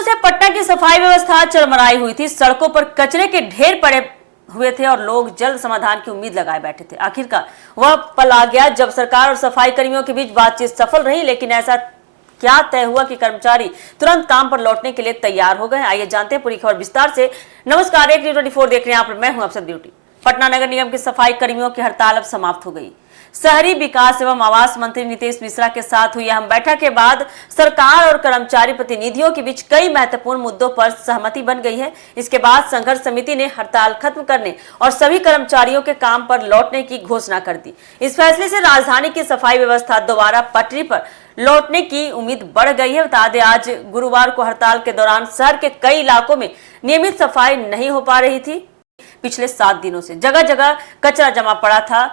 दिनों से पटना की सफाई व्यवस्था चरमराई हुई थी। सड़कों पर कचरे के ढेर पड़े हुए थे और लोग जल्द समाधान की उम्मीद लगाए बैठे थे। आखिरकार वह पल आ गया जब सरकार और सफाई कर्मियों के बीच बातचीत सफल रही, लेकिन ऐसा क्या तय हुआ कि कर्मचारी तुरंत काम पर लौटने के लिए तैयार हो गए। आइए जानते हैं पूरी खबर विस्तार से। नमस्कार, एक न्यूज़ 24 देख रहे हैं आप, मैं हूं अफसर ड्यूटी। पटना नगर निगम की सफाई कर्मियों की हड़ताल अब समाप्त हो गई। शहरी विकास एवं आवास मंत्री नीतीश मिश्रा के साथ हुई अहम बैठक के बाद सरकार और कर्मचारी प्रतिनिधियों के बीच कई महत्वपूर्ण मुद्दों पर सहमति बन गई है। इसके बाद संघर्ष समिति ने हड़ताल खत्म करने और सभी कर्मचारियों के काम पर लौटने की घोषणा कर दी। इस फैसले से राजधानी की सफाई व्यवस्था दोबारा पटरी पर लौटने की उम्मीद बढ़ गई है। बता दें, आज गुरुवार को हड़ताल के दौरान शहर के कई इलाकों में नियमित सफाई नहीं हो पा रही थी। पिछले 7 दिनों से जगह जगह कचरा जमा पड़ा था।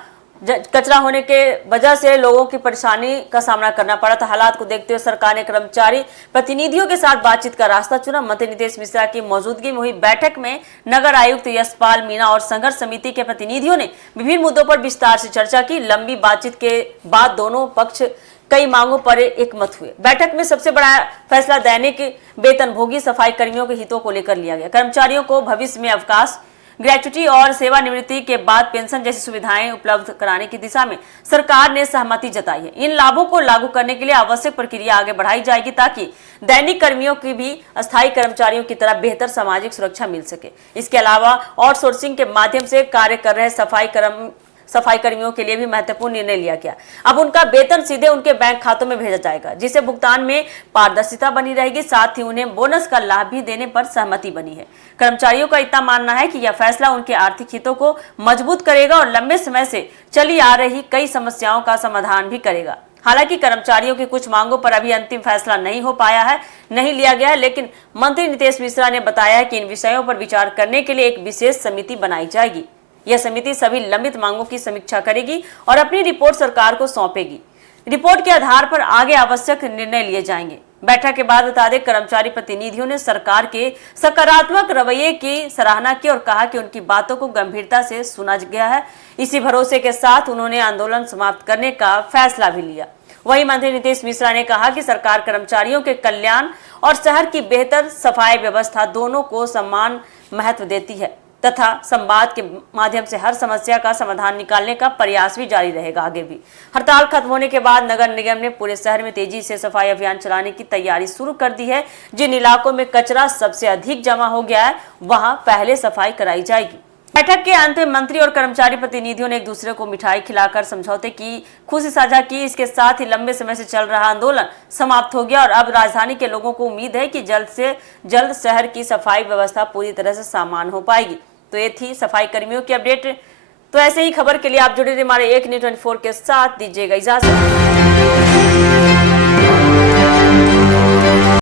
कचरा होने के वजह से लोगों की परेशानी का सामना करना पड़ा था। हालात को देखते हुए सरकार ने कर्मचारी प्रतिनिधियों के साथ बातचीत का रास्ता चुना। मंत्री नीतीश मिश्रा की मौजूदगी में हुई बैठक में नगर आयुक्त यशपाल मीणा और संघर्ष समिति के प्रतिनिधियों ने विभिन्न मुद्दों पर विस्तार से चर्चा की। लंबी बातचीत के बाद दोनों पक्ष कई मांगों पर एकमत हुए। बैठक में सबसे बड़ा फैसला दैनिक वेतनभोगी सफाई कर्मियों के हितों को लेकर लिया गया। कर्मचारियों को भविष्य में अवकाश, ग्रेच्युटी और सेवानिवृत्ति के बाद पेंशन जैसी सुविधाएं उपलब्ध कराने की दिशा में सरकार ने सहमति जताई है। इन लाभों को लागू करने के लिए आवश्यक प्रक्रिया आगे बढ़ाई जाएगी ताकि दैनिक कर्मियों की भी अस्थायी कर्मचारियों की तरह बेहतर सामाजिक सुरक्षा मिल सके। इसके अलावा आउटसोर्सिंग के माध्यम से कार्य कर रहे सफाई कर्मियों के लिए भी महत्वपूर्ण निर्णय लिया गया। अब उनका वेतन सीधे उनके बैंक खातों में भेजा जाएगा, जिससे भुगतान में पारदर्शिता बनी रहेगी। साथ ही उन्हें बोनस का लाभ भी देने पर सहमति बनी है। कर्मचारियों का इतना मानना है कि यह फैसला उनके आर्थिक हितों को मजबूत करेगा और लंबे समय से चली आ रही कई समस्याओं का समाधान भी करेगा। हालांकि कर्मचारियों की कुछ मांगों पर अभी अंतिम फैसला नहीं लिया गया है, लेकिन मंत्री नीतीश मिश्रा ने बताया है कि इन विषयों पर विचार करने के लिए एक विशेष समिति बनाई जाएगी। यह समिति सभी लंबित मांगों की समीक्षा करेगी और अपनी रिपोर्ट सरकार को सौंपेगी। रिपोर्ट के आधार पर आगे आवश्यक निर्णय लिए जाएंगे। बैठक के बाद बता दें, कर्मचारी प्रतिनिधियों ने सरकार के सकारात्मक रवैये की सराहना की और कहा कि उनकी बातों को गंभीरता से सुना गया है। इसी भरोसे के साथ उन्होंने आंदोलन समाप्त करने का फैसला भी लिया। वहीं मंत्री नीतीश मिश्रा ने कहा कि सरकार कर्मचारियों के कल्याण और शहर की बेहतर सफाई व्यवस्था दोनों को समान महत्व देती है तथा संवाद के माध्यम से हर समस्या का समाधान निकालने का प्रयास भी जारी रहेगा आगे भी। हड़ताल खत्म होने के बाद नगर निगम ने पूरे शहर में तेजी से सफाई अभियान चलाने की तैयारी शुरू कर दी है। जिन इलाकों में कचरा सबसे अधिक जमा हो गया है, वहां पहले सफाई कराई जाएगी। बैठक के अंत में मंत्री और कर्मचारी प्रतिनिधियों ने एक दूसरे को मिठाई खिलाकर समझौते की खुशी साझा की। इसके साथ ही लंबे समय से चल रहा आंदोलन समाप्त हो गया और अब राजधानी के लोगों को उम्मीद है कि जल्द से जल्द शहर की सफाई व्यवस्था पूरी तरह से सामान्य हो पाएगी। तो ये थी सफाई कर्मियों की अपडेट। तो ऐसे ही खबर के लिए आप जुड़े रहिए हमारे एक न्यूज़ 24 के साथ। दीजिएगा इजाजत।